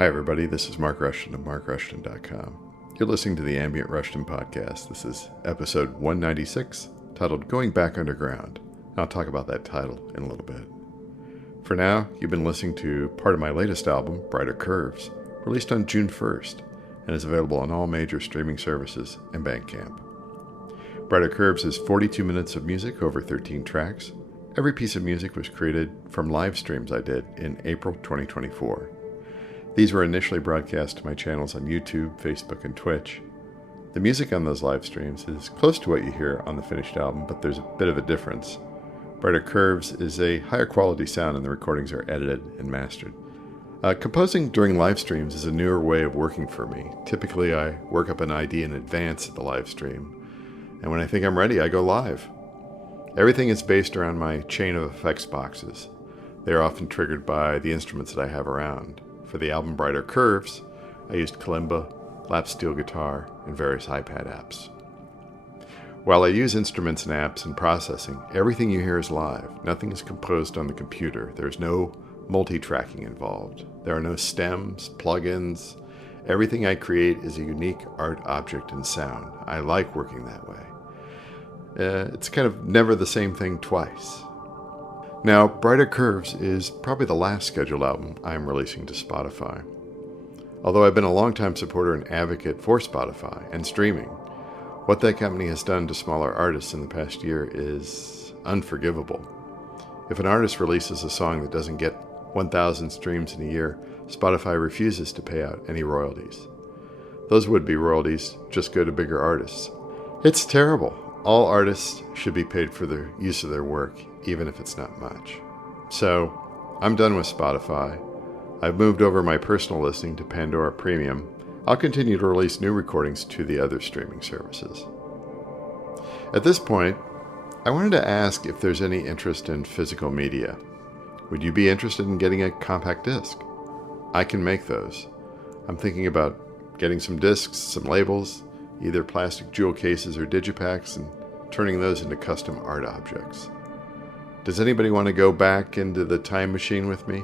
Hi everybody, this is Mark Rushton of markrushton.com. You're listening to the Ambient Rushton podcast. This is episode 196, titled Going Back Underground. I'll talk about that title in a little bit. For now, you've been listening to part of my latest album, Brighter Curves, released on June 1st, and is available on all major streaming services and Bandcamp. Brighter Curves is 42 minutes of music over 13 tracks. Every piece of music was created from live streams I did in April 2024. These were initially broadcast to my channels on YouTube, Facebook, and Twitch. The music on those live streams is close to what you hear on the finished album, but there's a bit of a difference. Brighter Curves is a higher quality sound and the recordings are edited and mastered. Composing during live streams is a newer way of working for me. Typically, I work up an idea in advance of the live stream, and when I think I'm ready, I go live. Everything is based around my chain of effects boxes. They are often triggered by the instruments that I have around. For the album Brighter Curves, I used kalimba, lap steel guitar, and various iPad apps. While I use instruments and apps in processing, everything you hear is live. Nothing is composed on the computer. There's no multi-tracking involved. There are no stems, plugins. Everything I create is a unique art object and sound. I like working that way. It's kind of never the same thing twice. Now, Brighter Curves is probably the last scheduled album I'm releasing to Spotify. Although I've been a longtime supporter and advocate for Spotify and streaming, what that company has done to smaller artists in the past year is unforgivable. If an artist releases a song that doesn't get 1,000 streams in a year, Spotify refuses to pay out any royalties. Those would-be royalties just go to bigger artists. It's terrible. All artists should be paid for the use of their work, even if it's not much. So, I'm done with Spotify. I've moved over my personal listening to Pandora Premium. I'll continue to release new recordings to the other streaming services. At this point, I wanted to ask if there's any interest in physical media. Would you be interested in getting a compact disc? I can make those. I'm thinking about getting some discs, some labels, either plastic jewel cases or digipacks, and turning those into custom art objects. Does anybody want to go back into the time machine with me?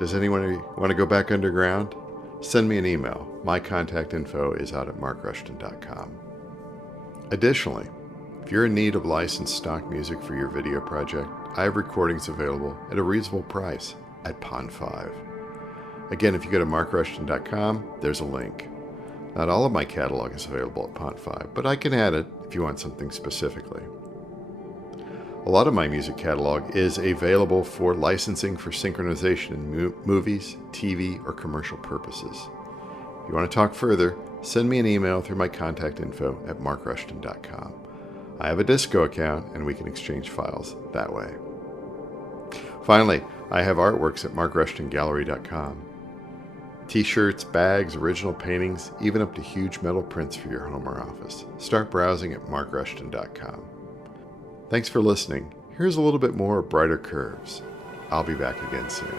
Does anyone want to go back underground? Send me an email. My contact info is out at markrushton.com. Additionally, if you're in need of licensed stock music for your video project, I have recordings available at a reasonable price at Pond 5. Again, if you go to markrushton.com, there's a link. Not all of my catalog is available at Pond 5, but I can add it if you want something specifically. A lot of my music catalog is available for licensing for synchronization in movies, TV, or commercial purposes. If you want to talk further, send me an email through my contact info at markrushton.com. I have a Disco account and we can exchange files that way. Finally, I have artworks at markrushtongallery.com. T-shirts, bags, original paintings, even up to huge metal prints for your home or office. Start browsing at markrushton.com. Thanks for listening. Here's a little bit more of Brighter Curves. I'll be back again soon.